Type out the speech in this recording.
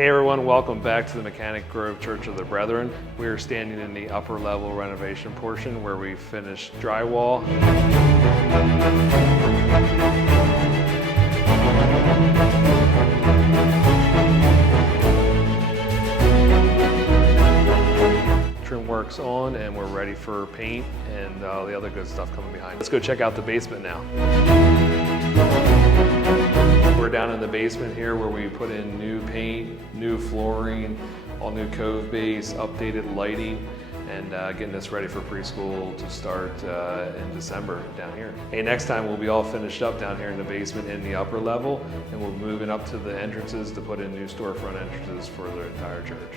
Hey everyone, welcome back to the Mechanic Grove Church of the Brethren. We are standing in the upper level renovation portion where we finished drywall. Trim work's on and we're ready for paint and the other good stuff coming behind. Let's go check out the basement now. We're down in the basement here where we put in new paint, new flooring, all new cove base, updated lighting, and getting this ready for preschool to start in December down here. Hey, next time we'll be all finished up down here in the basement in the upper level, and we'll be moving up to the entrances to put in new storefront entrances for the entire church.